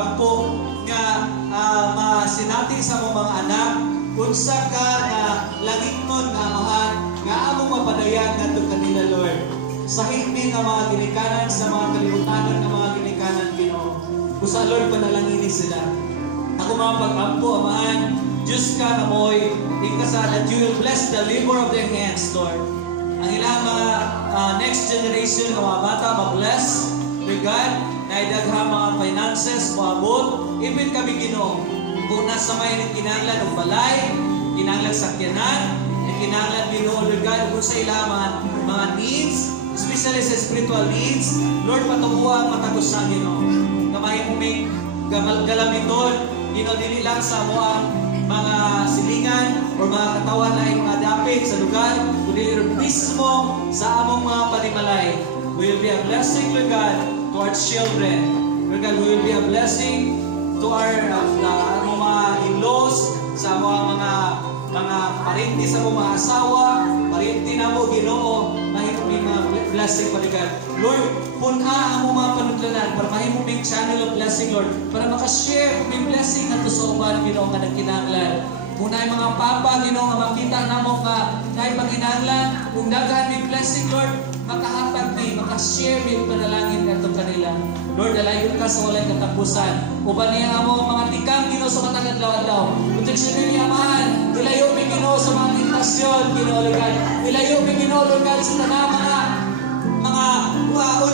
pag-ampo nga masinati sa mong mga anak unsa ka nga langitnon nga amahan nga among mapadayan ngadto kanila Lord sa hindi nga mga ginikanan sa mga kalibutanan nga mga ginikanan Ginoo. Usa Lord panalangin sila. Ako mga pag-ampo amahan Diyos ka na mo'y ikasal that you will bless the labor of their hands, Lord. Ang ilang mga next generation ng mga bata ma-bless with God, na idagha mga finances, maabot, even kami Ginoo. Kung nasa may kinahanglan ng balay, kinahanglan sakyanan, kinahanglan Ginoo, Lord God, kung sa ilang mga needs, especially sa spiritual needs, Lord, patubuha ang matagusan Ginoo. Kamay mo may galamiton, Ginoo, dili lang sa mga silingan o mga katawan na mga dapit sa lugar, kundi mismo sa among mga panimalay. We will be a blessing, Lord God, to our children. Lord God, we will be a blessing to our mga in-laws, sa mga parinti sa mga asawa, parinti na mo, Ginoo, mahimong mga blessing, Lord God. Lord, puna ang mga panudlanan para mahimong channel of blessing, Lord, para makashare ng blessing na to sa uban, Ginoo, nga nagkinahanglan. Muna yung mga papa, Ginoo, nga makita na mo nga na panghinahanglan, kung daghan may blessing, Lord, makahatag ni, makashare ni panalangin ka itong kanila. Lord, dalayon ka sa walay katapusan. Uban niya mo mga tikang, Ginoo, sa matagad law-law. Protection niya, mahal. Ilayo mi, Ginoo, sa mga tentasyon, Ginoo, Lord God. Ilayo mi, Ginoo, Lord God, sa tanang mga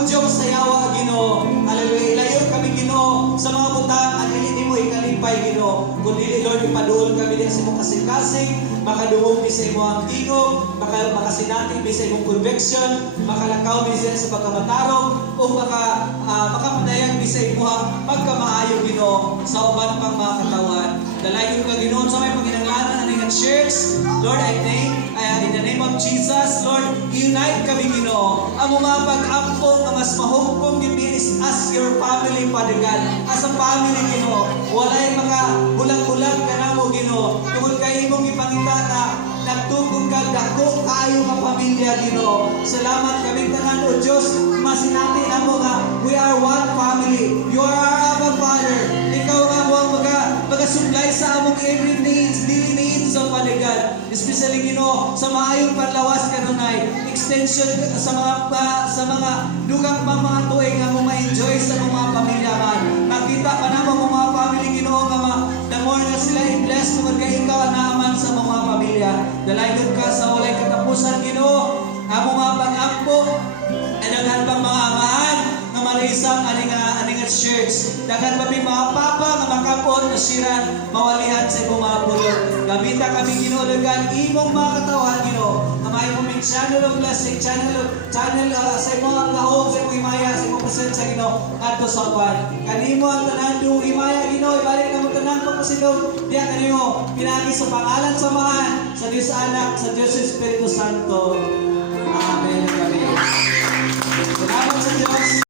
unjong sayawa, Ginoo. Hallelujah. Ilayo kami, Ginoo, sa mga butang at hindi mo ikalimpay, Ginoo. Kundi, Lord, ipaduol kami din sa imong kasing-kasing, makadungog din sa imong tingog, makasinating din sa imong conviction, makalakaw din sa pagkamatarong, o makapadayag din sa imong pagkamaayo, Ginoo, sa uban pang mga katawan. Dalayon ka, Ginoo, sa may paghinanglanan ng church. Lord, I thank in the name of Jesus, Lord, unite kami, Ginoo. Ang mga pag-ampo nga mas mahugpong gibinis as your family, Father God. As a family, Ginoo. Walay mga bulag-bulag ka na mo, Ginoo. Tungkol kayo mong ipangita na nagtukong ka, dako kayo nga pamilya, Ginoo. Salamat kami tanan, O Diyos. Masinati na mo nga, we are one family. You are our Abba Father. Ikaw nga mo ang mag-supply sa among every needs, daily needs of Father God. Especially, Ginoo, sa maayong panlawas kanunay, extension sa mga dugang pang mga tuig nga mo ma-enjoy sa mga pamilya man. Nakita pa na mo mga family, Ginoo, nga the more na sila i-bless kung kay ikaw naaman sa mga pamilya. Dalayon ka sa walay katapusan, Ginoo. Amo mga pag-ampo, daghan pang mga amahan nga malisang aning church. Daghan pa mga papa nga makapon na siran mawalihan sa imong mga pulong. Gamita kami, Ginoo, Lord, imong mga katawan, Ginoo. Kamay mo ming channel of blessing, channel sa imong lahog, sa imong himaya, sa imong presensya, Ginoo, adto sa uban. Kanimo ang tanan yung himaya, Ginoo, ibalik na mo tanan pagpasilog. Diya kanimo pinagi sa pangalan samahan sa Dios Anak, sa Dios Espiritu Santo.